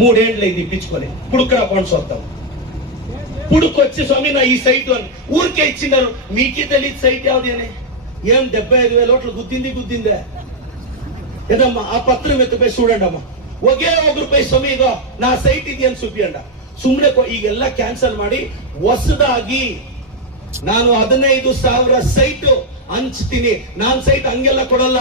మూడేండ్లు ఇది ఇప్పించుకొని పుడుకురా అకౌంట్స్ వస్తాం పుడుకొచ్చి స్వామి నా ఈ సైట్ అని ఊరికే ఇచ్చినారు. మీకే తెలియదు సైట్ యావది అని. ఏం 75,000 ఓట్లు గుద్దిందే ఏదమ్మా ఆ పత్రం ಎತ್ತುಪೈ చూడండి ಅಮ್ಮ ಒಗೆ ₹1 ಸ್ವಾಮಿ ಈಗ ನಾ ಸೈಟ್ ಇದೆ ಅಂತ ಸುಪ್ಪಿಯಂಡ ಸುಮ್ಮನೆ ಈಗೆಲ್ಲ ಕ್ಯಾನ್ಸಲ್ ಮಾಡಿ ಹೊಸದಾಗಿ ನಾನು 15,000 ಸೈಟ್ ಹಂಚ್ತೀನಿ. ನಾನ್ ಸೈಟ್ ಹಂಗೆಲ್ಲ ಕೊಡಲ್ಲ.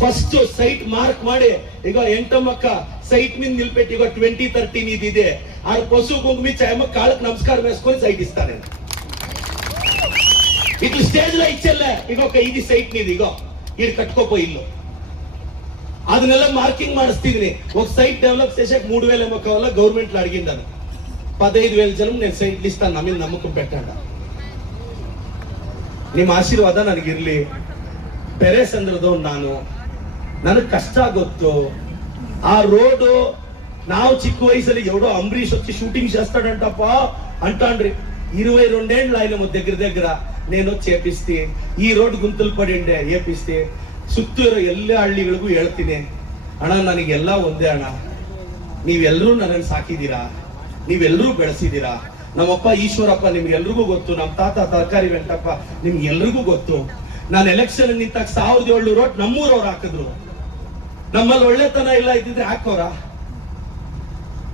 ಫಸ್ಟ್ ಸೈಟ್ ಮಾರ್ಕ್ ಮಾಡಿ ಈಗ ಎಂಟಮ್ಮಕ್ಕ ಸೈಟ್ మీద నిలబెట్టి ಈಗ 2013 ಇದಿದೆ ಆ ಪಶು ಗುಂಗುಮಿ ಚಾಯಮ್ಮ ಕಾಳಕ್ ನಮಸ್ಕಾರ వేసుకొని ಸೈಟ್ ಇಸ್ತಾನೆ. ఇట్లా స్టేజ్ లో ఇచ్చేలే ಈಗ ఒక ఇది సైట్ నీది ಈಗ ఇది కట్టుకోపో ఇల్లు ಅದನ್ನೆಲ್ಲ మార్కింగ్ ಮಾಡಿಸ್ತಿದ್ದೀನಿ. ఒక సైట్ డెవలప్ చేసాక 3,000 ఏమో కావాలా గవర్నమెంట్ లో అడిగిందని 15,000 ಜನ నేను ಸೈಟ್ ಇಸ್ತಾను. ನಮ್ಮ మీద నమ్మకం పెట్టండి. ನಿಮ್ಮ ಆಶೀರ್ವಾದ ನನಗಿರ್ಲಿ. ಪೆರೇಸಂದ್ರದವ್ ನನಗೆ ಕಷ್ಟ ಗೊತ್ತು. ఆ రోడ్డు ನಾವು చిಕ್ಕ వయసులో ఎవడో అంబరీష్ వచ్చి షూటింగ్ చేస్తాడంటప్ప అంటాండ్రి. 22 ఏళ్ళు ఆయన దగ్గర నేను చేపిస్తే ಈ ರೋಡ್ ಗುಂತಲ್ ಪಡಿಂಡೆ ಏಪಿಸ್ತೆ ಸುತ್ತೂರು ಎಲ್ಲ ಹಳ್ಳಿಗಳಿಗೂ ಹೇಳ್ತೀನಿ, ಅಣ್ಣ ನನಗೆಲ್ಲ ಒಂದೇ ಅಣ್ಣ, ನೀವೆಲ್ಲರೂ ನನ್ನನ್ನು ಸಾಕಿದೀರಾ, ನೀವೆಲ್ಲರೂ ಬೆಳೆಸಿದೀರಾ. ನಮ್ಮಪ್ಪ ಈಶ್ವರಪ್ಪ ನಿಮ್ಗೆಲ್ರಿಗೂ ಗೊತ್ತು, ನಮ್ಮ ತಾತ ತರಕಾರಿ ವೆಂಕಟಪ್ಪ ನಿಮ್ಗೆಲ್ರಿಗೂ ಗೊತ್ತು. ನಾನು ಎಲೆಕ್ಷನ್ ನಿಂತಾಗ 1,700 ಓಟ್ ನಮ್ಮೂರವ್ರು ಹಾಕಿದ್ರು. ನಮ್ಮಲ್ಲಿ ಒಳ್ಳೆತನ ಇಲ್ಲ ಇದ್ದಿದ್ರೆ ಹಾಕೋರ.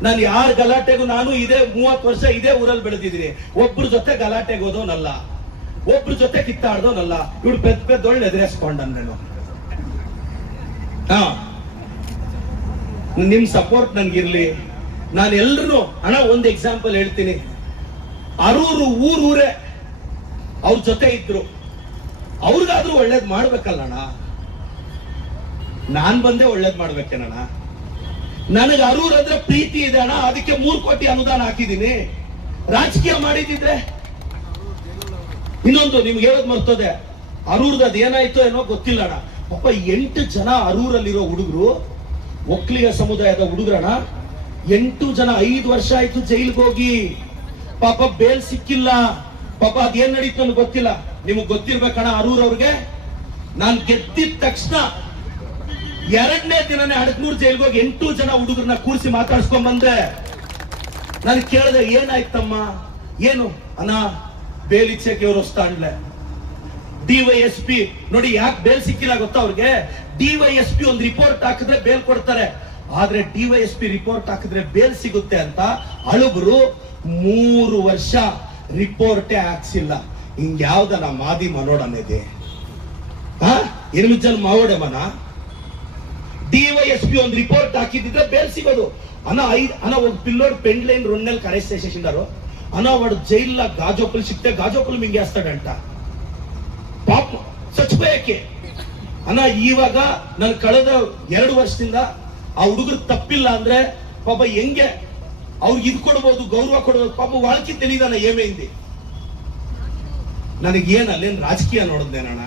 ನಾನು ಯಾರ ಗಲಾಟೆಗೂ ನಾನು ಇದೇ 30 ವರ್ಷ ಇದೇ ಊರಲ್ಲಿ ಬೆಳೆದಿದ್ದೀನಿ. ಒಬ್ರ ಜೊತೆ ಗಲಾಟೆಗೆ ಹೋದವನಲ್ಲ, ಒಬ್ರ ಜೊತೆ ಕಿತ್ತಾಡ್ದವನಲ್ಲ. ಇವ್ರು ಪೆದ್ದ ಒಳ್ಳೆ ಎದುರಿಸ್ಕೊಂಡ ನಾನು. ನಿಮ್ ಸಪೋರ್ಟ್ ನನ್ಗಿರ್ಲಿ. ನಾನು ಎಲ್ರು ಅಣ್ಣ ಒಂದು ಎಕ್ಸಾಂಪಲ್ ಹೇಳ್ತೀನಿ. ಅರೂರು ಊರೇ ಅವ್ರ ಜೊತೆ ಇದ್ರು. ಅವ್ರಿಗಾದ್ರೂ ಒಳ್ಳೇದ್ ಮಾಡ್ಬೇಕಲ್ಲಣ್ಣ. ನಾನ್ ಬಂದೇ ಒಳ್ಳೇದ್ ಮಾಡ್ಬೇಕೇನಣ್ಣ. ನನಗೆ ಅರೂರ್ ಅಂದ್ರೆ ಪ್ರೀತಿ ಇದೆ ಅಣ್ಣ, ಅದಕ್ಕೆ 3 ಕೋಟಿ ಅನುದಾನ ಹಾಕಿದೀನಿ. ರಾಜಕೀಯ ಮಾಡಿದ್ರೆ ಇನ್ನೊಂದು ನಿಮ್ಗೆ ಹೇಳೋದ್ ಮರ್ತದೆ, ಅರೂರ್ದ ಅದೇನಾಯ್ತೋ ಏನೋ ಗೊತ್ತಿಲ್ಲ ಅಣ್ಣ. ಪಾಪ 8 ಜನ ಅರೂರಲ್ಲಿರೋ ಹುಡುಗರು, ಒಕ್ಕಲಿಗ ಸಮುದಾಯದ ಹುಡುಗರಣ 8 ಜನ 5 ವರ್ಷ ಆಯ್ತು ಜೈಲ್ಗೆ ಹೋಗಿ. ಪಾಪ ಬೇಲ್ ಸಿಕ್ಕಿಲ್ಲ. ಪಾಪ ಅದೇನ್ ನಡೀತು ಅಂತ ಗೊತ್ತಿಲ್ಲ. ನಿಮಗ್ ಗೊತ್ತಿರ್ಬೇಕಣ್ಣ ಅರೂರ್ ಅವ್ರಿಗೆ. ನಾನ್ ಗೆದ್ದಿದ ತಕ್ಷಣ 2ನೇ ದಿನನೇ ಅಡಕನೂರು ಜೈಲ್ಗೆ ಹೋಗಿ 8 ಜನ ಹುಡುಗರನ್ನ ಕೂರಿಸಿ ಮಾತಾಡ್ಸ್ಕೊಂಡ್ ಬಂದೆ. ನಾನು ಕೇಳಿದೆ ಏನಾಯ್ತಮ್ಮ, ಏನು ಅಣ್ಣ ಬೇಲ್ ಇಚ್ಛೆಗೆ ಅವ್ರು ವಸ್ತಾ ಅಂಡ್ಲೆ. DYSP ನೋಡಿ ಯಾಕೆ ಬೇಲ್ ಸಿಕ್ಕಿಲ್ಲ ಗೊತ್ತಾ ಅವ್ರಿಗೆ? DYSP ಒಂದು ರಿಪೋರ್ಟ್ ಹಾಕಿದ್ರೆ ಬೇಲ್ ಕೊಡ್ತಾರೆ, ಆದ್ರೆ DYSP ರಿಪೋರ್ಟ್ ಹಾಕಿದ್ರೆ ಬೇಲ್ ಸಿಗುತ್ತೆ ಅಂತ ಅಳುಬ್ರು 3 ವರ್ಷ ರಿಪೋರ್ಟೇ ಹಾಕ್ಸಿಲ್ಲ. ಹಿಂಗ್ ಯಾವ್ದನ ಮಾದಿ ಮನೋಡನಿದೆ? 8 ಜನ ಮಾವೋಡೆಮನ DYSP ಒಂದು ರಿಪೋರ್ಟ್ ಹಾಕಿದ್ರೆ ಬೇಲ್ ಸಿಗೋದು. ಅನ್ನ ಒಂದು ಪಿಲ್ಲೋಡ್ ಪೆಂಡ್ಲೈನ್ ರೊನ್ನೆಲ್ ಕರೆಕ್ಟ್ చేసేసిండారు. అన్న వాడు జైల్లో గాజోపులు సిక్తే గాజోపులు మింగేస్తాడంట. ಪಾಪ ಚಚ್ಕೋಯಕ್ಕೆ ಅನ್ನ ಇವಾಗ ನಾನು ಕಳೆದ 2 ವರ್ಷದಿಂದ ಆ ಹುಡುಗರು ತಪ್ಪಿಲ್ಲ ಅಂದ್ರೆ ಪಾಪ ಹೆಂಗೆ ಅವ್ರಿಗೆ ಇದು ಕೊಡ್ಬೋದು, ಗೌರವ ಕೊಡ್ಬೋದು. ಪಾಪ ವಾಳ್ಕಿ ತಿಳಿದಾನ ಏಮೇಂದಿ. ನನಗೇನ್ ಅಲ್ಲೇನ್ ರಾಜಕೀಯ ನೋಡಿದ್ದೇನಣ್ಣ.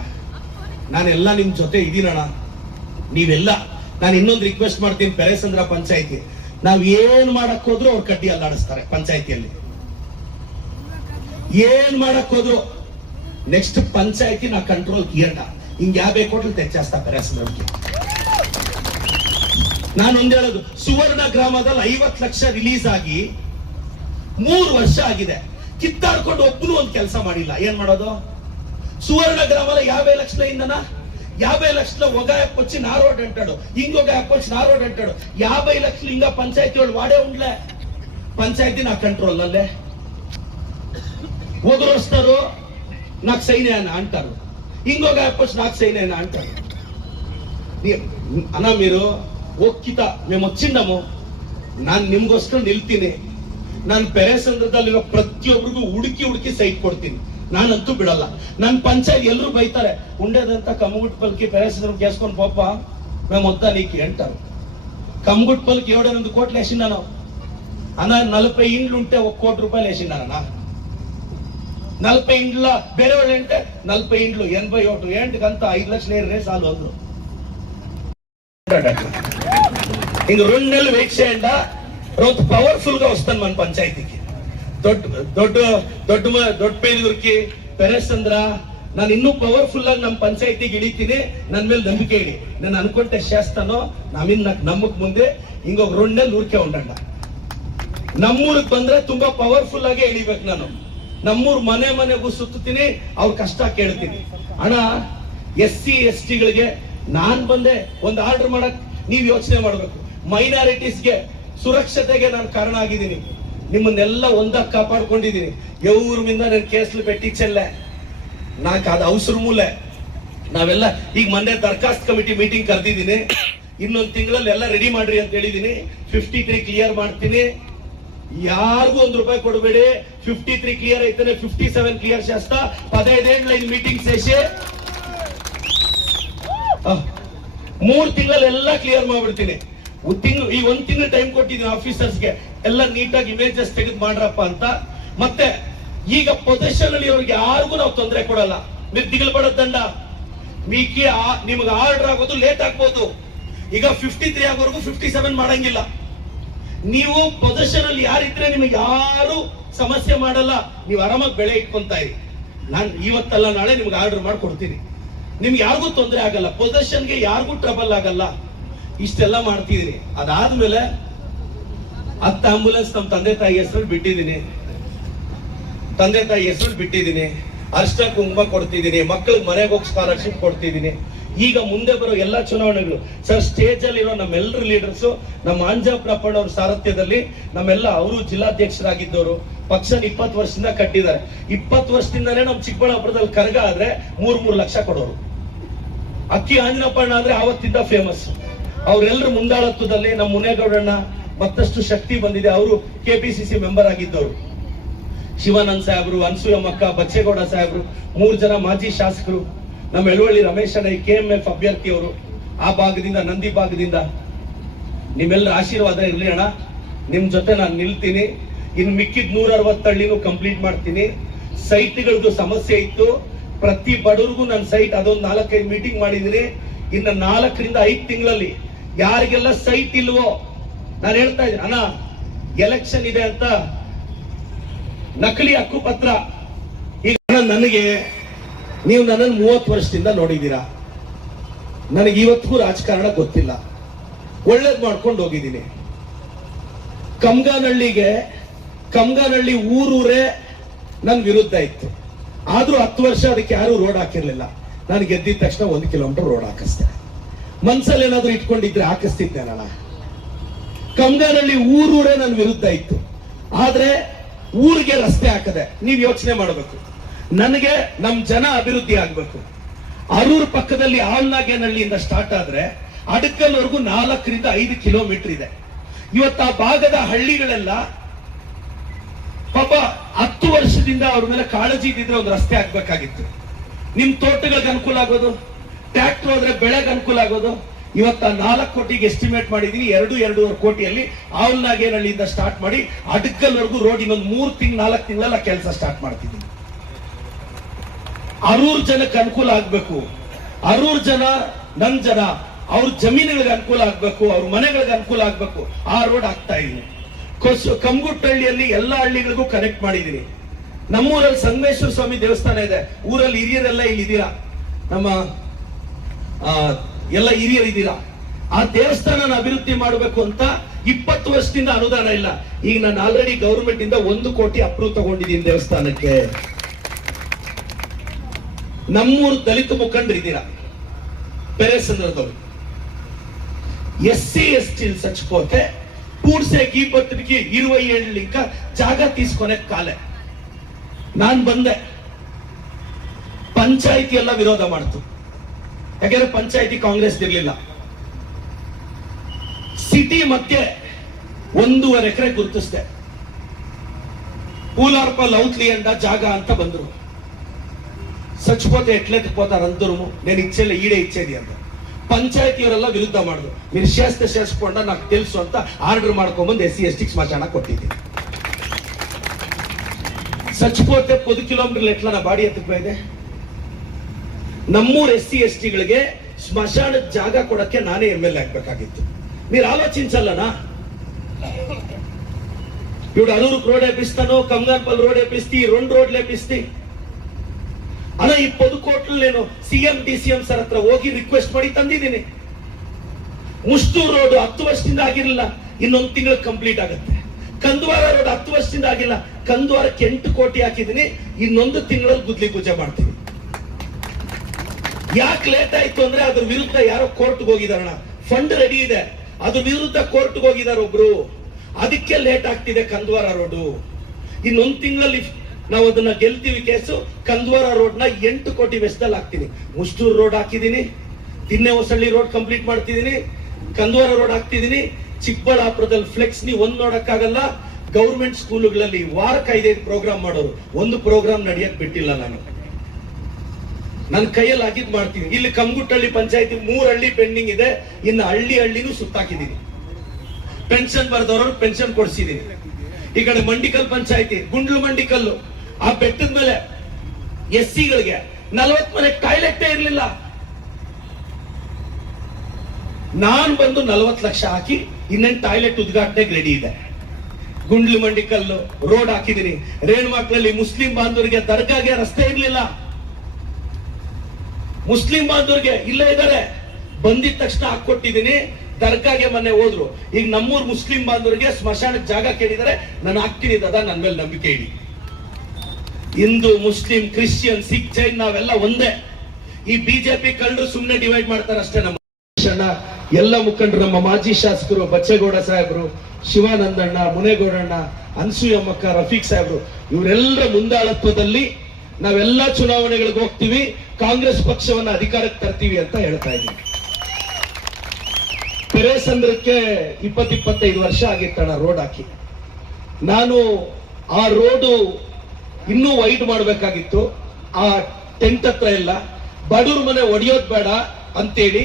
ನಾನೆಲ್ಲ ನಿಮ್ ಜೊತೆ ಇದೀನಣ್ಣ. ನೀವೆಲ್ಲ ನಾನು ಇನ್ನೊಂದು ರಿಕ್ವೆಸ್ಟ್ ಮಾಡ್ತೀನಿ, ಪೆರೇಸಂದ್ರ ಪಂಚಾಯತಿ ನಾವ್ ಏನ್ ಮಾಡಕ್ ಹೋದ್ರು ಅವ್ರು ಕಡ್ಡಿ ಅಲ್ಲಾಡಿಸ್ತಾರೆ. ಪಂಚಾಯತಿಯಲ್ಲಿ ಏನ್ ಮಾಡಕ್ ಹೋದ್ರು నెక్స్ట్ పంచాయతీ నా కంట్రోల్ ఇయ్యండ. ఇంక 50 కోట్లు తెచ్చేస్తా ಪೆರೇಸಂದ್ರಕ್ಕೆ. ನಾನು ಒಂದ್ ಹೇಳೋದು, ಸುವರ್ಣ ಗ್ರಾಮದಲ್ಲಿ 50 ಲಕ್ಷ ರಿಲೀಸ್ ಆಗಿ 3 ವರ್ಷ ಆಗಿದೆ. ಕಿತ್ತಾಡ್ಕೊಂಡು ಒಬ್ಬನು ಒಂದ್ ಕೆಲಸ ಮಾಡಿಲ್ಲ. ಏನ್ ಮಾಡೋದು? సువర్ణ గ్రామాల 50 లక్షల అయిందనా? 50 లక్షల ఒగాయప్ప వచ్చి నా రోడ్ అంటాడు, ఇంకొక అప్ప వచ్చి నా రోడ్ అంటాడు. 50 లక్షలు ఇంకా పంచాయతీ వాళ్ళు వాడే ఉండలే. పంచాయతీ నా కంట్రోల్ అల్లే. ఒదరొస్తారు నాకు సైన్ అని అంటారు, ఇంకొక అప్ప వచ్చి నాకు సైన్ అని అంటారు. అన్న మీరు ಒಕ್ಕಿತ మేము వచ్చింಡము, ನಾನು ನಿಮ್ಗೋಸ್ಕರ ನಿಲ್ತೀನಿ. ನಾನು ಪೆರೇಸಂದ್ರದಲ್ಲಿರೋ ಪ್ರತಿಯೊಬ್ಬರಿಗೂ ಹುಡುಕಿ ಸೈಟ್ ಕೊಡ್ತೀನಿ. ನಾನಂತೂ ಬಿಡಲ್ಲ. ನನ್ನ ಪಂಚಾಯತ್ ಎಲ್ಲರೂ ಬೈತಾರೆ, ఉండేదంతా కమ్ముగుట్పల్లికి పెరేసంద్రం చేసుకొని పోప మేము వద్దా నీకు అంటారు. కమ్ముగుట్పల్లికి 7 కోట్లు వేసిండాను అన్న. 40 ఇండ్లు ఉంటే 1 కోటి రూపాయలు వేసిండారన్నా. 40 ఇండ్ల ಬೇರೆ వాళ్ళు అంటే 40 ఇండ్లు 81 ఏంటికంతా 5 లక్షలు ఏరే చాలు అందరూ. ఇంక 2 నెలలు వెయిట్ చేయండి, రోజు పవర్ఫుల్ గా వస్తాను మన పంచాయతీకి. దొడ్డ పేదూరికి, ಪೆರೇಸಂದ್ರ, ನಾನು ಇನ್ನೂ ಪವರ್ಫುಲ್ ಆಗಿ ನಮ್ಮ ಪಂಚಾಯತಿಗೆ ಇಳಿತೀನಿ, ನನ್ನ ಮೇಲೆ ನಂಬಿಕೆ ಇಡಿ. ನಾನು ಅನ್ಕೊಂಡೆ ಶಾಸ್ತ್ರನೋ ನಮ್ಮಕ್ ಮುಂದೆ ಹಿಂಗೋಗಿ ರೋಡ್ನಲ್ಲಿ ಊರ್ಕೆ ಉಂಡಂಡ. ನಮ್ಮೂರಿಗೆ ಬಂದ್ರೆ ತುಂಬಾ ಪವರ್ಫುಲ್ ಆಗಿ ಇಳಿಬೇಕು. ನಾನು ನಮ್ಮೂರ್ ಮನೆಗೂ ಸುತ್ತೀನಿ, ಅವ್ರ ಕಷ್ಟ ಕೇಳ್ತೀನಿ. ಅಣ್ಣ, SC ST ಗಳಿಗೆ ನಾನ್ ಬಂದೆ ಒಂದು ಆರ್ಡರ್ ಮಾಡಕ್ ನೀವ್ ಯೋಚನೆ ಮಾಡ್ಬೇಕು. ಮೈನಾರಿಟೀಸ್ಗೆ ಸುರಕ್ಷತೆಗೆ ನಾನು ಕಾರಣ ಆಗಿದ್ದೀನಿ. ನಿಮ್ಮನ್ನೆಲ್ಲ ಒಂದಾಗ ಕಾಪಾಡ್ಕೊಂಡಿದ್ದೀನಿ. ಎವ್ರಮಿಂದ ನನ್ನ ಕೇಸ್ಲು ಬೆಟ್ಟಿಚ್ಚಲ್ಲೇ ನಾಕ್ ಅದು ಅವಸರ ಮೂಲೆ. ನಾವೆಲ್ಲ ಈಗ ಮೊನ್ನೆ ದರ್ಖಾಸ್ತ್ ಕಮಿಟಿ ಮೀಟಿಂಗ್ ಕರೆದಿದ್ದೀನಿ. ಇನ್ನೊಂದು ತಿಂಗಳಲ್ಲಿ ಎಲ್ಲ ರೆಡಿ ಮಾಡ್ರಿ ಅಂತ ಹೇಳಿದೀನಿ. 53 ಕ್ಲಿಯರ್ ಮಾಡ್ತೀನಿ. ಯಾರಿಗೂ ₹1 ಕೊಡಬೇಡಿ. 53 ಕ್ಲಿಯರ್ ಐತಾನೆ, 57 ಕ್ಲಿಯರ್ ಶಾಸ್ತ್ರ 15 ಲೈನ್ ಮೀಟಿಂಗ್ ಸೇಸಿ 3 ತಿಂಗಳಲ್ಲಿ ಎಲ್ಲ ಕ್ಲಿಯರ್ ಮಾಡ್ಬಿಡ್ತೀನಿ. ಈ 1 ತಿಂಗಳು ಟೈಮ್ ಕೊಟ್ಟಿದ್ದೀನಿ ಆಫೀಸರ್ಸ್ಗೆ, ಎಲ್ಲ ನೀಟಾಗಿ ಇಮೇಜಸ್ ತೆಗೆದು ಮಾಡ್ರಪ್ಪ ಅಂತ. ಮತ್ತೆ ಈಗ ಪೊಸಿಷನ್ ಅಲ್ಲಿ ಅವ್ರಿಗೆ ಯಾರಿಗೂ ನಾವು ತೊಂದರೆ ಕೊಡಲ್ಲ. ನೀವು ದಿಗಲ್ಪಡ ದಂಡ ಮೀಕಿ ನಿಮ್ಗೆ ಆರ್ಡರ್ ಆಗೋದು ಲೇಟ್ ಆಗ್ಬೋದು. ಈಗ 53 ಆಗೋವರೆಗೂ 57 ಮಾಡಂಗಿಲ್ಲ. ನೀವು ಪೊಸಿಷನ್ ಅಲ್ಲಿ ಯಾರಿದ್ರೆ ನಿಮಗೆ ಯಾರು ಸಮಸ್ಯೆ ಮಾಡಲ್ಲ. ನೀವು ಆರಾಮಾಗಿ ಬೆಳೆ ಇಟ್ಕೊಂತ ಇರಿ. ನಾನು ಇವತ್ತಲ್ಲ ನಾಳೆ ನಿಮ್ಗೆ ಆರ್ಡರ್ ಮಾಡ್ಕೊಡ್ತೀನಿ. ನಿಮ್ಗೆ ಯಾರಿಗೂ ತೊಂದರೆ ಆಗಲ್ಲ, ಪೊಸಿಷನ್ಗೆ ಯಾರಿಗೂ ಟ್ರಬಲ್ ಆಗಲ್ಲ. ಇಷ್ಟೆಲ್ಲ ಮಾಡ್ತಿದೀನಿ. ಅದಾದ್ಮೇಲೆ 10 ಆಂಬುಲೆನ್ಸ್ ನಮ್ಮ ತಂದೆ ತಾಯಿ ಹೆಸರು ಬಿಟ್ಟಿದ್ದೀನಿ. ಅರ್ಶನ ಕುಂಕುಮ ಕೊಡ್ತಿದ್ದೀನಿ. ಮಕ್ಕಳಿಗೆ ಮನೆಗೆ ಹೋಗಿ ಸ್ಕಾಲರ್ಶಿಪ್ ಕೊಡ್ತಿದ್ದೀನಿ. ಈಗ ಮುಂದೆ ಬರೋ ಎಲ್ಲಾ ಚುನಾವಣೆಗಳು ಸರ್, ಸ್ಟೇಜ್ ಅಲ್ಲಿ ಇರೋ ನಮ್ಮೆಲ್ಲರ ಲೀಡರ್ಸ್, ನಮ್ಮ ಅಂಜಪ್ಪನಪ್ಪಣ್ಣ ಅವ್ರ ಸಾರಥ್ಯದಲ್ಲಿ ನಮ್ಮೆಲ್ಲ ಅವರು ಜಿಲ್ಲಾಧ್ಯಕ್ಷರಾಗಿದ್ದವರು, ಪಕ್ಷ 20 ವರ್ಷದಿಂದ ಕಟ್ಟಿದ್ದಾರೆ. 20 ವರ್ಷದಿಂದಾನೇ ನಮ್ಮ ಚಿಕ್ಕಬಳ್ಳಾಪುರದಲ್ಲಿ ಕರಗ ಆದ್ರೆ 3 ಲಕ್ಷ ಕೊಡೋರು. ಅಕ್ಕಿ ಆಂಜನಪ್ಪಣ್ಣ ಅಂದ್ರೆ ಆವತ್ತಿಂದ ಫೇಮಸ್. ಅವರೆಲ್ಲರ ಮುಂದಾಳತ್ವದಲ್ಲಿ ನಮ್ಮ ಮುನೇಗೌಡಣ್ಣ ಮತ್ತಷ್ಟು ಶಕ್ತಿ ಬಂದಿದೆ. ಅವರು KPCC ಮೆಂಬರ್ ಆಗಿದ್ದವರು. ಶಿವಾನಂದ್ ಸಾಹೇಬ್ರು, ಅನ್ಸೂಯಮ್ಮಕ್ಕ, ಬಚ್ಚೇಗೌಡ ಸಾಹೇಬ್ರು, 3 ಜನ ಮಾಜಿ ಶಾಸಕರು, ನಮ್ಮ ಎಳವಳ್ಳಿ ರಮೇಶ್ ಅಣ್ಣ KMF ಅಭ್ಯರ್ಥಿಯವರು, ಆ ಭಾಗದಿಂದ, ನಂದಿ ಭಾಗದಿಂದ. ನಿಮ್ಮೆಲ್ಲರ ಆಶೀರ್ವಾದ ಇರ್ಲಿ ಅಣ್ಣ. ನಿಮ್ ಜೊತೆ ನಾನು ನಿಲ್ತೀನಿ. ಇನ್ನು ಮಿಕ್ಕಿದ 160 ಹಳ್ಳಿನೂ ಕಂಪ್ಲೀಟ್ ಮಾಡ್ತೀನಿ. ಸೈಟ್ಗಳದ್ದು ಸಮಸ್ಯೆ ಇತ್ತು. ಪ್ರತಿ ಬಡವ್ರಿಗೂ ನನ್ನ ಸೈಟ್ ಅದೊಂದು 4-5 ಮೀಟಿಂಗ್ ಮಾಡಿದೀನಿ. ಇನ್ನು 4 ರಿಂದ 5 ತಿಂಗಳಲ್ಲಿ ಯಾರಿಗೆಲ್ಲ ಸೈಟ್ ಇಲ್ವೋ, ನಾನು ಹೇಳ್ತಾ ಇದ್ದೀನಿ ಅಣ್ಣ, ಎಲೆಕ್ಷನ್ ಇದೆ ಅಂತ ನಕಲಿ ಹಕ್ಕುಪತ್ರ. ಈಗ ನನಗೆ ನೀವು ನನ್ನನ್ನು 30 ವರ್ಷದಿಂದ ನೋಡಿದ್ದೀರಾ. ನನಗೆ ಇವತ್ತಿಗೂ ರಾಜಕಾರಣ ಗೊತ್ತಿಲ್ಲ. ಒಳ್ಳೇದ್ ಮಾಡ್ಕೊಂಡು ಹೋಗಿದ್ದೀನಿ. ಕಮ್ಗಾನಹಳ್ಳಿ ಊರೂರೇ ನನ್ ವಿರುದ್ಧ ಇತ್ತು. ಆದ್ರೂ 10 ವರ್ಷ ಅದಕ್ಕೆ ಯಾರು ರೋಡ್ ಹಾಕಿರ್ಲಿಲ್ಲ. ನಾನು ಗೆದ್ದಿದ ತಕ್ಷಣ 1 ಕಿಲೋಮೀಟರ್ ರೋಡ್ ಹಾಕಿಸ್ತೆ. ಮನ್ಸಲ್ಲಿ ಏನಾದ್ರು ಇಟ್ಕೊಂಡಿದ್ರೆ ಹಾಕಿಸ್ತಿದ್ದೆ ನಾನು. ಕಮ್ಗಾನಹಳ್ಳಿ ಊರೂರೇ ನನ್ನ ವಿರುದ್ಧ ಇತ್ತು. ಆದ್ರೆ ಊರಿಗೆ ರಸ್ತೆ ಹಾಕದೆ. ನೀವ್ ಯೋಚನೆ ಮಾಡಬೇಕು. ನನಗೆ ನಮ್ ಜನ ಅಭಿವೃದ್ಧಿ ಆಗ್ಬೇಕು. ಅರೂರ್ ಪಕ್ಕದಲ್ಲಿ ಆಳ್ನಾಗೇನಹಳ್ಳಿಯಿಂದ ಸ್ಟಾರ್ಟ್ ಆದ್ರೆ ಅಡಕಲ್ವರೆಗೂ 4 ರಿಂದ 5 ಕಿಲೋಮೀಟರ್ ಇದೆ. ಇವತ್ತು ಆ ಭಾಗದ ಹಳ್ಳಿಗಳೆಲ್ಲ ಪಾಪ 10 ವರ್ಷದಿಂದ ಅವ್ರ ಮೇಲೆ ಕಾಳಜಿ ಇದ್ದಿದ್ರೆ ಒಂದು ರಸ್ತೆ ಹಾಕ್ಬೇಕಾಗಿತ್ತು. ನಿಮ್ ತೋಟಗಳಿಗೆ ಅನುಕೂಲ ಆಗೋದು, ಟ್ರ್ಯಾಕ್ಟರ್ ಹೋದ್ರೆ ಬೆಳೆಗೆ ಅನುಕೂಲ ಆಗೋದು. ಇವತ್ತ 4 ಕೋಟಿಗೆ ಎಸ್ಟಿಮೇಟ್ ಮಾಡಿದೀನಿ. 2-2.5 ಕೋಟಿಯಲ್ಲಿ ಆವಲ್ನಾಗೇನಹಳ್ಳಿಯಿಂದ ಸ್ಟಾರ್ಟ್ ಮಾಡಿ ಅಡಕಲ್ವರೆಗೂ ರೋಡ್ ಇನ್ನೊಂದು 3-4 ತಿಂಗಳ ಕೆಲಸ ಸ್ಟಾರ್ಟ್ ಮಾಡ್ತಿದ್ದೀನಿ. ಅರೂರ್ ಜನಕ್ಕೆ ಅನುಕೂಲ ಆಗ್ಬೇಕು. ಅರೂರ್ ಜನ, ನನ್ ಜನ, ಅವ್ರ ಜಮೀನುಗಳಿಗೆ ಅನುಕೂಲ ಆಗ್ಬೇಕು, ಅವ್ರ ಮನೆಗಳಿಗೆ ಅನುಕೂಲ ಆಗ್ಬೇಕು. ಆ ರೋಡ್ ಆಗ್ತಾ ಇದೀನಿ. ಕಮ್ಗುಟ್ಟಹಳ್ಳಿಯಲ್ಲಿ ಎಲ್ಲಾ ಹಳ್ಳಿಗಳಿಗೂ ಕನೆಕ್ಟ್ ಮಾಡಿದೀನಿ. ನಮ್ಮೂರಲ್ಲಿ ಸಂಗಮೇಶ್ವರ ಸ್ವಾಮಿ ದೇವಸ್ಥಾನ ಇದೆ. ಊರಲ್ಲಿ ಹಿರಿಯರೆಲ್ಲ ಇಲ್ಲಿದ್ದೀರಾ, ನಮ್ಮ ಎಲ್ಲ ಹಿರಿಯರಿದ್ದೀರಾ. ಆ ದೇವಸ್ಥಾನ ಅಭಿವೃದ್ಧಿ ಮಾಡಬೇಕು ಅಂತ 20 ವರ್ಷದಿಂದ ಅನುದಾನ ಇಲ್ಲ. ಈಗ ನಾನು ಆಲ್ರೆಡಿ ಗವರ್ಮೆಂಟ್ ಇಂದ 1 ಕೋಟಿ ಅಪ್ರೂವ್ ತಗೊಂಡಿದ್ದೀನಿ ದೇವಸ್ಥಾನಕ್ಕೆ. ನಮ್ಮೂರು ದಲಿತ ಮುಖಂಡರಿದ್ದೀರಾ, పెరేసంద్రదోడు ఎస్సీ ఎస్టీలు చచ్చిపోతే పూడ్సేకి బతుకి 20 ఏళ్ళు ఇంకా జాగా తీసుకునే కాలే. ನಾನು ಬಂದೆ, ಪಂಚಾಯಿತಿ ಎಲ್ಲ ವಿರೋಧ ಮಾಡ್ತು. ಯಾಕಂದ್ರೆ ಪಂಚಾಯಿತಿ ಕಾಂಗ್ರೆಸ್ ಇರ್ಲಿಲ್ಲ. ಸಿಟಿ ಮಧ್ಯೆ 1.5 ಎಕರೆ ಗುರುತಿಸ್ದೆ. పూలార్ప లౌత్లియండ జాగా అంత బందరు చచ్చిపోతే ఎట్లెత్తిపోతారందరూ నేను ఇచ్చేలే ఈడే ఇచ్చేది ಅಂತ ಪಂಚಾಯತಿಯವರೆಲ್ಲ ವಿರುದ್ಧ ಮಾಡಿದ್ರು. మీరు చేస్ಕೊಂಡ నాకు తెలుసు ಅಂತ ಆರ್ಡರ್ ಮಾಡ್ಕೊಂಡ್ಬಂದು SC ST ಸ್ಮಶಾನ ಕೊಟ್ಟಿದ್ದೀನಿ. చచ్చిపోతే 10 ಕಿಲೋಮೀಟರ್ ಎಟ್ಲ ನಾ ಬಾಡಿ ಎತ್ತಕ್ಕಿದೆ. ನಮ್ಮೂರು SC ST ಗಳಿಗೆ ಸ್ಮಶಾನದ ಜಾಗ ಕೊಡಕ್ಕೆ ನಾನೇ MLA ಆಗ್ಬೇಕಾಗಿತ್ತು. మీరు ఆలోచించాలనా? ఇప్పుడు అరూరు రోడ్ వేపిస్తాను, కమ్గాన్పల్లి రోడ్ వేపిస్తే 2 రోడ్లు వేపిస్తే ಅಣ್ಣ 20 ಕೋಟಿ ಸಿಎಂ DCM ಸರ್ ಹತ್ರ ಹೋಗಿ ರಿಕ್ವೆಸ್ಟ್ ಮಾಡಿ ತಂದಿದ್ದೀನಿ. ಮುಷ್ಟೂರು ರೋಡ್ 10 ವರ್ಷದಿಂದ ಆಗಿರಲಿಲ್ಲ, ಇನ್ನೊಂದು ತಿಂಗಳು ಕಂಪ್ಲೀಟ್ ಆಗುತ್ತೆ. ಕಂದವಾರ ರೋಡ್ 10 ವರ್ಷದಿಂದ ಆಗಿಲ್ಲ, ಕಂದವಾರಕ್ಕೆ 8 ಕೋಟಿ ಹಾಕಿದ್ದೀನಿ, ಇನ್ನೊಂದು ತಿಂಗಳಲ್ಲಿ ಗುದ್ಲಿ ಪೂಜೆ ಮಾಡ್ತೀನಿ. ಯಾಕೆ ಲೇಟ್ ಆಯ್ತು ಅಂದ್ರೆ ಅದ್ರ ವಿರುದ್ಧ ಯಾರೋ ಕೋರ್ಟ್ಗೆ ಹೋಗಿದಾರಣ, ಫಂಡ್ ರೆಡಿ ಇದೆ, ಅದ್ರ ವಿರುದ್ಧ ಕೋರ್ಟ್ಗೆ ಹೋಗಿದಾರ ಒಬ್ರು, ಅದಕ್ಕೆ ಲೇಟ್ ಆಗ್ತಿದೆ ಕಂದವಾರ ರೋಡು. ಇನ್ನೊಂದು ತಿಂಗಳಲ್ಲಿ ನಾವು ಅದನ್ನ ಗೆಲ್ತೀವಿ ಕೇಸು. ಕಂದವಾರ ರೋಡ್ ನ 8 ಕೋಟಿ ವೆಚ್ಚದಲ್ಲಿ ಹಾಕ್ತೀನಿ. ಮುಷ್ಟೂರು ರೋಡ್ ಹಾಕಿದೀನಿ, ತಿನ್ನೆ ಹೊಸಳ್ಳಿ ರೋಡ್ ಕಂಪ್ಲೀಟ್ ಮಾಡ್ತಿದ್ದೀನಿ, ಕಂದವಾರ ರೋಡ್ ಹಾಕ್ತಿದ್ದೀನಿ. ಚಿಕ್ಕಬಳ್ಳಾಪುರದಲ್ಲಿ ಫ್ಲೆಕ್ಸ್ ನೀವು ಒಂದ್ ನೋಡಕ್ಕಾಗಲ್ಲ. ಗೌರ್ಮೆಂಟ್ ಸ್ಕೂಲ್ಗಳಲ್ಲಿ ವಾರಕ್ಕೆ 5 ಪ್ರೋಗ್ರಾಮ್ ಮಾಡೋರು, ಒಂದು ಪ್ರೋಗ್ರಾಮ್ ನಡೆಯಕ್ ಬಿಟ್ಟಿಲ್ಲ. ನನ್ನ ಕೈಯಲ್ಲಿ ಆಗಿದ್ ಮಾಡ್ತೀನಿ. ಇಲ್ಲಿ ಕಮ್ಗುಟ್ಟಹಳ್ಳಿ ಪಂಚಾಯತಿ 3 ಹಳ್ಳಿ ಪೆಂಡಿಂಗ್ ಇದೆ, ಇನ್ನು ಹಳ್ಳಿನೂ ಸುತ್ತಾಕಿದ್ದೀನಿ. Pension ಬರ್ದವ್ರು pension ಕೊಡ್ಸಿದೀನಿ. ಈ ಕಡೆ ಮಂಡಿಕಲ್ ಪಂಚಾಯತಿ, ಗುಂಡ್ಲು ಮಂಡಿಕಲ್ಲು, ಆ ಬೆಟ್ಟದ ಮೇಲೆ SC-ಗಳಿಗೆ 40 ಮನೆ ಟಾಯ್ಲೆಟ್ ಇರಲಿಲ್ಲ. ನಾನ್ ಬಂದು 40 ಲಕ್ಷ ಹಾಕಿ ಇನ್ನೇನು ಟಾಯ್ಲೆಟ್ ಉದ್ಘಾಟನೆಗೆ ರೆಡಿ ಇದೆ. ಗುಂಡ್ಲು ಮಂಡಿಕಲ್ಲು ರೋಡ್ ಹಾಕಿದೀನಿ. ರೇಣುಮಕ್ಕಳಲ್ಲಿ ಮುಸ್ಲಿಂ ಬಾಂಧವರಿಗೆ ದರ್ಗಾಗೆ ರಸ್ತೆ ಇರ್ಲಿಲ್ಲ. ಮುಸ್ಲಿಂ ಬಾಂಧವರಿಗೆ ಇಲ್ಲೇ ಇದ್ದಾರೆ, ಬಂದಿದ ತಕ್ಷಣ ಹಾಕೊಟ್ಟಿದ್ದೀನಿ. ದರ್ಗಾಗೆ ಮೊನ್ನೆ ಹೋದ್ರು. ಈಗ ನಮ್ಮೂರ್ ಮುಸ್ಲಿಂ ಬಾಂಧವರಿಗೆ ಸ್ಮಶಾನಕ್ಕೆ ಜಾಗ ಕೇಳಿದರೆ ನಾನು ಹಾಕ್ತೀನಿ ದಾದಾ, ನನ್ನ ಮೇಲೆ ನಂಬಿಕೆ ಇಡಿ. ಹಿಂದೂ, ಮುಸ್ಲಿಂ, ಕ್ರಿಶ್ಚಿಯನ್, ಸಿಖ್, ಜೈನ್ ನಾವೆಲ್ಲ ಒಂದೇ. ಈ ಬಿಜೆಪಿ ಕಳ್ಳರು ಸುಮ್ಮನೆ ಡಿವೈಡ್ ಮಾಡ್ತಾರೆ ಅಷ್ಟೇ. ನಮ್ಮ ಎಲ್ಲ ಮುಖಂಡರು, ನಮ್ಮ ಮಾಜಿ ಶಾಸಕರು ಬಚ್ಚೇಗೌಡ ಸಾಹೇಬರು, ಶಿವಾನಂದಣ್ಣ, ಮುನೇಗೌಡಣ್ಣ, ಅನ್ಸೂಯಮ್ಮಕ್ಕ, ರಫೀಕ್ ಸಾಹೇಬರು, ಇವರೆಲ್ಲರ ಮುಂದಾಳತ್ವದಲ್ಲಿ ನಾವೆಲ್ಲ ಚುನಾವಣೆಗಳಿಗೆ ಹೋಗ್ತೀವಿ, ಕಾಂಗ್ರೆಸ್ ಪಕ್ಷವನ್ನ ಅಧಿಕಾರಕ್ಕೆ ತರ್ತೀವಿ ಅಂತ ಹೇಳ್ತಾ ಇದ್ದೀವಿ. ಪೆರೇಸಂದ್ರಕ್ಕೆ 20-25 ವರ್ಷ ಆಗಿತ್ತಣ್ಣ ರೋಡ್ ಹಾಕಿ. ನಾನು ಆ ರೋಡು ಇನ್ನೂ ವೈಡ್ ಮಾಡಬೇಕಾಗಿತ್ತು. ಆ ಟೆಂಟ್ ಹತ್ರ ಎಲ್ಲ ಬಡವ್ರ ಮನೆ ಒಡೆಯೋದ್ ಬೇಡ ಅಂತೇಳಿ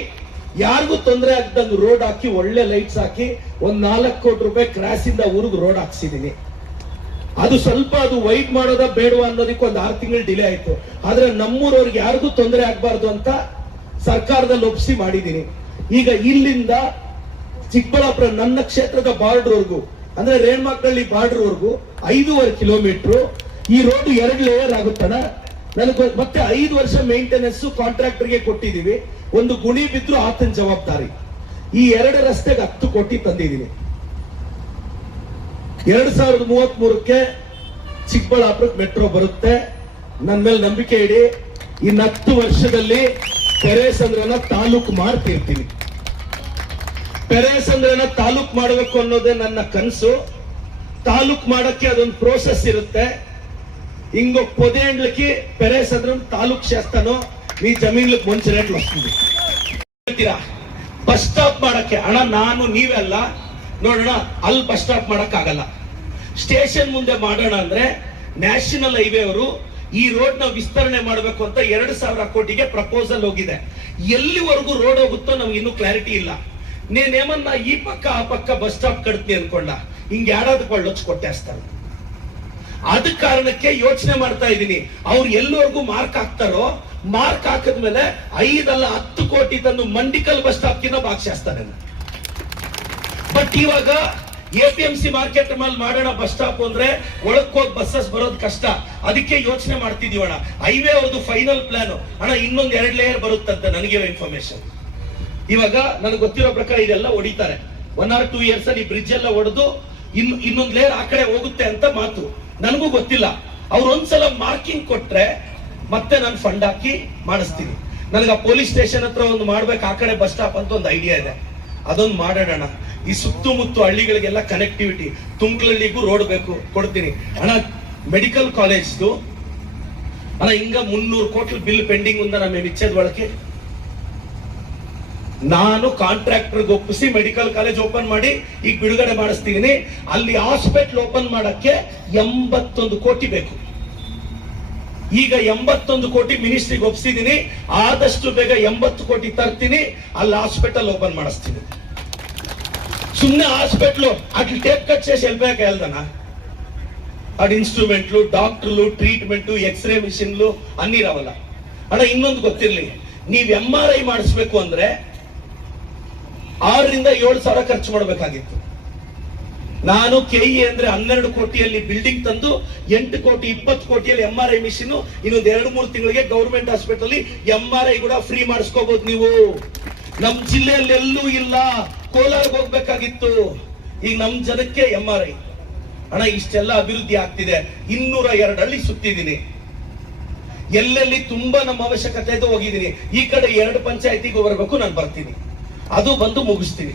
ಯಾರಿಗೂ ತೊಂದರೆ ಆಗ್ದಂಗ್ ರೋಡ್ ಹಾಕಿ, ಒಳ್ಳೆ ಲೈಟ್ಸ್ ಹಾಕಿ, ಒಂದ್ 4 ಕೋಟಿ ರೂಪಾಯಿ ಕ್ರಾಸ್ ಇಂದ ಊರಿಗೆ ರೋಡ್ ಹಾಕ್ಸಿದೀನಿ. ಅದು ಸ್ವಲ್ಪ ಅದು ವೈಡ್ ಮಾಡೋದ ಬೇಡವಾ ಅನ್ನೋದಕ್ಕೆ ಒಂದು 6 ತಿಂಗಳು ಡಿಲೇ ಆಯ್ತು. ಆದ್ರೆ ನಮ್ಮೂರವ್ರಿಗೆ ಯಾರಿಗೂ ತೊಂದರೆ ಆಗ್ಬಾರ್ದು ಅಂತ ಸರ್ಕಾರದಲ್ಲಿ ಒಪ್ಪಿಸಿ ಮಾಡಿದೀನಿ. ಈಗ ಇಲ್ಲಿಂದ ಚಿಕ್ಕಬಳ್ಳಾಪುರ ನನ್ನ ಕ್ಷೇತ್ರದ ಬಾರ್ಡರ್ವರೆಗೂ, ಅಂದ್ರೆ ರೇಣುಮಕ್ಕಳಲ್ಲಿ ಬಾರ್ಡರ್ವರೆಗೂ 5.5 ಕಿಲೋಮೀಟರ್ ಈ ರೋಡ್ 2 ಲೇಯರ್ ಆಗುತ್ತಣ. ನನಗೆ ಮತ್ತೆ 5 ವರ್ಷ ಮೇಂಟೆನೆನ್ಸ್ ಕಾಂಟ್ರಾಕ್ಟರ್ಗೆ ಕೊಟ್ಟಿದೀವಿ. ಒಂದು ಗುಣಿ ಬಿದ್ರು ಆತನ ಜವಾಬ್ದಾರಿ. ಈ 2 ರಸ್ತೆಗೆ 10 ಕೋಟಿ ತಂದಿದ್ದೀನಿ. 2033ಕ್ಕೆ ಚಿಕ್ಕಬಳ್ಳಾಪುರಕ್ಕೆ ಮೆಟ್ರೋ ಬರುತ್ತೆ. ನನ್ನ ಮೇಲೆ ನಂಬಿಕೆ ಇಡಿ. ಇನ್ನು 10 ವರ್ಷದಲ್ಲಿ ಪೆರೇಸಂದ್ರನ ತಾಲೂಕು ಮಾಡ್ತಿರ್ತೀನಿ. ಪೆರೇಸಂದ್ರನ ತಾಲೂಕು ಮಾಡಬೇಕು ಅನ್ನೋದೇ ನನ್ನ ಕನಸು. ತಾಲೂಕು ಮಾಡಕ್ಕೆ ಅದೊಂದು ಪ್ರೋಸೆಸ್ ಇರುತ್ತೆ. ఇంకో 10 ఏళ్ళకి పెరేసంద్రం తాలూకు చేస్తాను. మీ జమీన్లకు మంచి రేట్లు వస్తుంది. ಬಸ್ ಸ್ಟಾಪ್ ಮಾಡಕ್ಕೆ ಅಣ್ಣ ನಾನು ನೀವೆಲ್ಲ ನೋಡೋಣ, ಅಲ್ಲಿ ಬಸ್ ಸ್ಟಾಪ್ ಮಾಡಕ್ ಆಗಲ್ಲ. ಸ್ಟೇಷನ್ ಮುಂದೆ ಮಾಡೋಣ ಅಂದ್ರೆ ನ್ಯಾಷನಲ್ ಹೈವೇ ಅವರು ಈ ರೋಡ್ ನ ವಿಸ್ತರಣೆ ಮಾಡಬೇಕು ಅಂತ 2,000 ಕೋಟಿಗೆ ಪ್ರಪೋಸಲ್ ಹೋಗಿದೆ. ಎಲ್ಲಿವರೆಗೂ ರೋಡ್ ಹೋಗುತ್ತೋ ನಮ್ಗೆ ಇನ್ನೂ ಕ್ಲಾರಿಟಿ ಇಲ್ಲ. ನೇನೇಮನ್ನ ಈ ಪಕ್ಕ ಆ ಪಕ್ಕ ಬಸ್ ಸ್ಟಾಪ್ ಕಟ್ತೀನಿ ಅನ್ಕೊಂಡ, ಹಿಂಗೆ ಯಾರಾದಕ್ಕೆ ಒಳ್ಳೊಚ್ಚು ಕೊಟ್ಟೇಸ್ತಾರೆ. ಅದ ಕಾರಣಕ್ಕೆ ಯೋಚನೆ ಮಾಡ್ತಾ ಇದ್ದೀನಿ, ಅವ್ರು ಎಲ್ಲವರೆಗೂ ಮಾರ್ಕ್ ಹಾಕ್ತಾರೋ, ಮಾರ್ಕ್ ಹಾಕಿದ್ಮೇಲೆ 5 ಅಲ್ಲ 10 ಕೋಟಿ ತಂದು ಮಂಡಿಕಲ್ ಬಸ್ ಸ್ಟಾಪ್ ಕಿನ್ನ ಬಾಕ್ಸೇಸ್ತಾನೆ. ಬಟ್ ಇವಾಗ APMC ಮಾರ್ಕೆಟ್ ಮೇಲೆ ಮಾಡೋಣ ಬಸ್ ಸ್ಟಾಪ್ ಅಂದ್ರೆ ಒಳಕ್ ಹೋಗಿ ಬಸ್ಸಸ್ ಬರೋದು ಕಷ್ಟ. ಅದಕ್ಕೆ ಯೋಚನೆ ಮಾಡ್ತಿದೀವಣ್ಣ. ಹೈವೇ ಅವ್ರದ್ದು ಫೈನಲ್ ಪ್ಲಾನ್ ಅಣ್ಣ, ಇನ್ನೊಂದು 2 ಲೇಯರ್ ಬರುತ್ತಂತ ನನಗಿರೋ ಇನ್ಫಾರ್ಮೇಶನ್. ಇವಾಗ ನನಗೆ ಗೊತ್ತಿರೋ ಪ್ರಕಾರ ಇದೆಲ್ಲ ಹೊಡಿತಾರೆ. 1 or 2 years ಅಲ್ಲಿ ಬ್ರಿಡ್ಜ್ ಎಲ್ಲ ಹೊಡೆದು ಇನ್ನೊಂದು ಲೇಯರ್ ಆ ಕಡೆ ಹೋಗುತ್ತೆ ಅಂತ ಮಾತು. ನನಗೂ ಗೊತ್ತಿಲ್ಲ. ಅವ್ರು ಒಂದ್ಸಲ ಮಾರ್ಕಿಂಗ್ ಕೊಟ್ರೆ ಮತ್ತೆ ನಾನು ಫಂಡ್ ಹಾಕಿ ಮಾಡಿಸ್ತೀನಿ. ನನಗೆ ಆ ಪೊಲೀಸ್ ಸ್ಟೇಷನ್ ಹತ್ರ ಒಂದು ಮಾಡ್ಬೇಕು, ಆ ಕಡೆ ಬಸ್ ಸ್ಟಾಪ್ ಅಂತ ಒಂದು ಐಡಿಯಾ ಇದೆ. ಅದೊಂದು ಮಾಡೋಣ. ಈ ಸುತ್ತಮುತ್ತ ಹಳ್ಳಿಗಳಿಗೆಲ್ಲ ಕನೆಕ್ಟಿವಿಟಿ, ತುಮಕೂರಳ್ಳಿಗೂ ರೋಡ್ ಬೇಕು, ಕೊಡ್ತೀನಿ ಅಣ್ಣ. ಮೆಡಿಕಲ್ ಕಾಲೇಜ್ದು ಅಣ್ಣ ಹಿಂಗ 300 ಕೋಟಿ ಬಿಲ್ ಪೆಂಡಿಂಗ್ ಉಂದ ನಮ್ಮ ಇಚ್ಛೆದ ಒಳಗೆ. ನಾನು ಕಾಂಟ್ರಾಕ್ಟರ್ಗೆ ಒಪ್ಪಿಸಿ ಮೆಡಿಕಲ್ ಕಾಲೇಜ್ ಓಪನ್ ಮಾಡಿ ಈಗ ಬಿಡುಗಡೆ ಮಾಡಿಸ್ತೀನಿ. ಅಲ್ಲಿ ಹಾಸ್ಪಿಟಲ್ ಓಪನ್ ಮಾಡಕ್ಕೆ 81 ಕೋಟಿ ಬೇಕು. ಈಗ 81 ಕೋಟಿ ಮಿನಿಸ್ಟ್ರಿಗೆ ಒಪ್ಪಿಸಿದೀನಿ. ಆದಷ್ಟು ಬೇಗ 80 ಕೋಟಿ ತರ್ತೀನಿ, ಅಲ್ಲಿ ಹಾಸ್ಪಿಟಲ್ ಓಪನ್ ಮಾಡಿಸ್ತೀನಿ. ಸುಮ್ಮನೆ ಹಾಸ್ಪಿಟ್ಲು అట్లా టేప్ కట్ చేసి వెళ్ళిపోయాక వెళ్దానా? అటు ఇన్స్ట్రుమెంట్లు, డాక్టర్లు, ట్రీట్మెంట్, ఎక్స్రే మిషన్లు అన్ని రావాల ಅಣ್ಣ. ಇನ್ನೊಂದು ಗೊತ್ತಿರ್ಲಿ, ನೀವು MRI ಮಾಡಿಸ್ಬೇಕು ಅಂದ್ರೆ 6 ರಿಂದ 7 ಸಾವಿರ ಖರ್ಚು ಮಾಡಬೇಕಾಗಿತ್ತು. ನಾನು ಕೆಇ ಅಂದ್ರೆ 12 ಕೋಟಿಯಲ್ಲಿ ಬಿಲ್ಡಿಂಗ್ ತಂದು 8 ಕೋಟಿ 20 ಕೋಟಿಯಲ್ಲಿ MRI ಮಿಷಿನ್, ಇನ್ನೊಂದು 2-3 ತಿಂಗಳಿಗೆ ಗೌರ್ಮೆಂಟ್ ಹಾಸ್ಪಿಟಲ್ MRI ಕೂಡ ಫ್ರೀ ಮಾಡಿಸ್ಕೋಬಹುದು ನೀವು. ನಮ್ ಜಿಲ್ಲೆಯಲ್ಲಿ ಎಲ್ಲೂ ಇಲ್ಲ, ಕೋಲಾರ್ಗೆ ಹೋಗ್ಬೇಕಾಗಿತ್ತು, ಈಗ ನಮ್ ಜನಕ್ಕೆ MRI. ಅಣ್ಣ ಇಷ್ಟೆಲ್ಲ ಅಭಿವೃದ್ಧಿ ಆಗ್ತಿದೆ. 202 ಹಳ್ಳಿ ಸುತ್ತಿದ್ದೀನಿ, ಎಲ್ಲೆಲ್ಲಿ ತುಂಬಾ ನಮ್ಮ ಅವಶ್ಯಕತೆ ಇದೆ ಹೋಗಿದ್ದೀನಿ. ಈ ಕಡೆ 2 ಪಂಚಾಯತಿಗೆ ಬರಬೇಕು, ನಾನು ಬರ್ತೀನಿ, ಅದು ಬಂದು ಮುಗಿಸ್ತೀನಿ.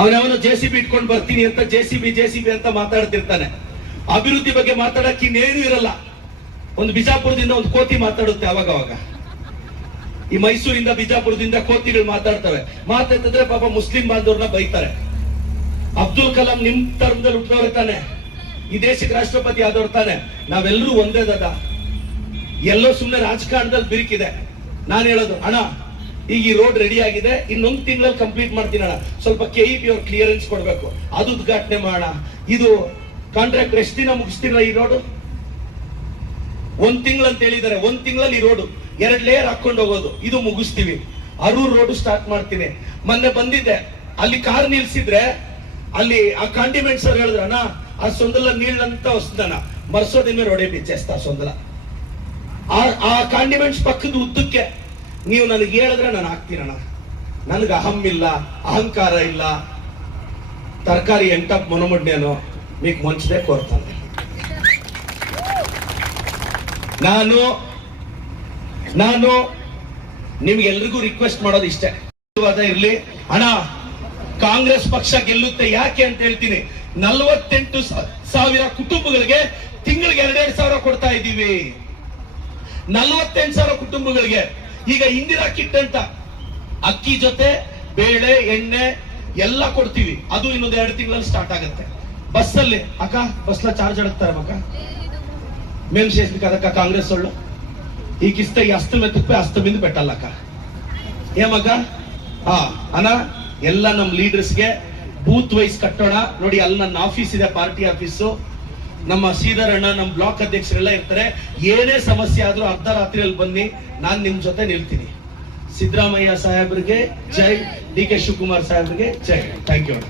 ಅವನವನು JCB ಇಟ್ಕೊಂಡು ಬರ್ತೀನಿ ಅಂತ JCB ಅಂತ ಮಾತಾಡ್ತಿರ್ತಾನೆ. ಅಭಿವೃದ್ಧಿ ಬಗ್ಗೆ ಮಾತಾಡಕ್ಕೆ ಇನ್ನೇನು ಇರಲ್ಲ. ಒಂದು ಬಿಜಾಪುರದಿಂದ ಒಂದು ಕೋತಿ ಮಾತಾಡುತ್ತೆ ಅವಾಗ. ಈ ಮೈಸೂರಿಂದ ಬಿಜಾಪುರದಿಂದ ಕೋತಿಗಳು ಮಾತಾಡ್ತಿದ್ರೆ ಪಾಪ ಮುಸ್ಲಿಂ ಬಾಂಧವ್ರನ್ನ ಬೈತಾರೆ. ಅಬ್ದುಲ್ ಕಲಾಂ ನಿಮ್ ತರದಲ್ಲಿ ಹುಟ್ಟಿದವ್ರೆ ತಾನೆ, ಈ ದೇಶಕ್ಕೆ ರಾಷ್ಟ್ರಪತಿ ಆದವ್ರು ತಾನೆ. ನಾವೆಲ್ಲರೂ ಒಂದೇ ದದ. ಎಲ್ಲೋ ಸುಮ್ಮನೆ ರಾಜಕಾರಣದಲ್ಲಿ ಬಿರುಕಿದೆ. ನಾನು ಹೇಳೋದು, ಅಣ್ಣ ಈಗ ಈ ರೋಡ್ ರೆಡಿ ಆಗಿದೆ, ಇನ್ನೊಂದು ತಿಂಗಳಲ್ಲಿ ಕಂಪ್ಲೀಟ್ ಮಾಡ್ತೀನಿ ಅಣ್ಣ, ಸ್ವಲ್ಪ KEB ಅವ್ರು ಕ್ಲಿಯರೆನ್ಸ್ ಕೊಡ್ಬೇಕು, ಅದು ಉದ್ಘಾಟನೆ ಮಾಡೋಣ. ಇದು ಕಾಂಟ್ರಾಕ್ಟ್ ಎಷ್ಟು ದಿನ ಮುಗಿಸ್ತೀರ ಈ ರೋಡ್? 1 ತಿಂಗಳು ಅಂತ ಹೇಳಿದ್ದಾರೆ. 1 ತಿಂಗಳಲ್ಲಿ ಈ ರೋಡ್ 2 ಲೇಯರ್ ಹಾಕೊಂಡು ಹೋಗೋದು, ಇದು ಮುಗಿಸ್ತೀವಿ. ಅರೂರ್ ರೋಡ್ ಸ್ಟಾರ್ಟ್ ಮಾಡ್ತೀನಿ. ಮೊನ್ನೆ ಬಂದಿದ್ದೆ, ಅಲ್ಲಿ ಕಾರ್ ನಿಲ್ಸಿದ್ರೆ ಅಲ್ಲಿ ಆ ಕಾಂಡಿಮೆಂಟ್ಸ್ ಅವ್ರು ಹೇಳಿದ್ರು, ಅಣ್ಣ ಆ ಸೊಂದಲ ನೀಳಂತ ವಸ್ತುನ ಮರ್ಸೋದಿನ ರೋಡೆ ಬಿಚ್ಚೇಸ್ತಾ ಸೊಂದಲ. ಆ ಕಾಂಡಿಮೆಂಟ್ಸ್ ಪಕ್ಕದ ಉದ್ದಕ್ಕೆ ನೀವು ನನಗೆ ಹೇಳಿದ್ರೆ ನಾನು ಹಾಕ್ತೀನಣ್ಣ. ನನಗೆ ಇಲ್ಲ, ಅಹಂಕಾರ ಇಲ್ಲ. ತರಕಾರಿ ಎಂಟಪ್ ಮೊನಮುಡ್ನೇನು మీకు ಮಂಚದೆ ಕೋರ್ತಾನೆ. ನಾನು ನಿಮ್ಗೆಲ್ರಿಗೂ ರಿಕ್ವೆಸ್ಟ್ ಮಾಡೋದು ಇಷ್ಟೇ, ಇರ್ಲಿ ಅಣ್ಣ, ಕಾಂಗ್ರೆಸ್ ಪಕ್ಷ ಗೆಲ್ಲುತ್ತೆ. ಯಾಕೆ ಅಂತ ಹೇಳ್ತೀನಿ. 48,000 ಕುಟುಂಬಗಳಿಗೆ ತಿಂಗಳಿಗೆ 2,000 ಕೊಡ್ತಾ ಇದ್ದೀವಿ. 48,000 ಕುಟುಂಬಗಳಿಗೆ. ಈಗ ಇಂದಿರಾ ಕಿಟ್ ಅಂತ ಅಕ್ಕಿ ಜೊತೆ ಬೇಳೆ ಎಣ್ಣೆ ಎಲ್ಲ ಕೊಡ್ತೀವಿ. ಅದು ಇನ್ನೊಂದು 2 ತಿಂಗಳಲ್ಲಿ ಸ್ಟಾರ್ಟ್ ಆಗುತ್ತೆ. ಬಸ್ಸಲ್ಲಿ ಅಕ್ಕ, ಬಸ್ಲ ಚಾರ್ಜ್ ಅಡಗ್ತಾರೆ ಮಕ್ಕ, ಮೇಮ್ ಸೇಸ್ಬೇಕಾದಕ್ಕ ಕಾಂಗ್ರೆಸ್ ಒಳ್ಳು ಈ ಕಿಸ್ತ ಅಸ್ತ ಮೆತ್ತಪ್ಪೆ ಅಸ್ತ ಬಿಂದು ಬೆಟ್ಟಲ್ಲಕ್ಕ ಏಮಕ್ಕ. ಅಣ್ಣ ಎಲ್ಲ ನಮ್ ಲೀಡರ್ಸ್ಗೆ ಬೂತ್ ವೈಸ್ ಕಟ್ಟೋಣ. ನೋಡಿ, ಅಲ್ಲಿ ನನ್ನ ಆಫೀಸ್ ಇದೆ, ಪಾರ್ಟಿ ಆಫೀಸು. ನಮ್ಮ ಶ್ರೀಧರ್ ಅಣ್ಣ, ನಮ್ಮ ಬ್ಲಾಕ್ ಅಧ್ಯಕ್ಷರೆಲ್ಲ ಇರ್ತಾರೆ. ಏನೇ ಸಮಸ್ಯೆ ಆದ್ರೂ ಅರ್ಧ ರಾತ್ರಿಯಲ್ಲಿ ಬನ್ನಿ, ನಾನು ನಿಮ್ ಜೊತೆ ನಿಲ್ತೀನಿ. ಸಿದ್ದರಾಮಯ್ಯ ಸಾಹೇಬ್ರಿಗೆ ಜೈ, DK ಶಿವಕುಮಾರ್ ಸಾಹೇಬ್ರಿಗೆ ಜೈ. Thank you.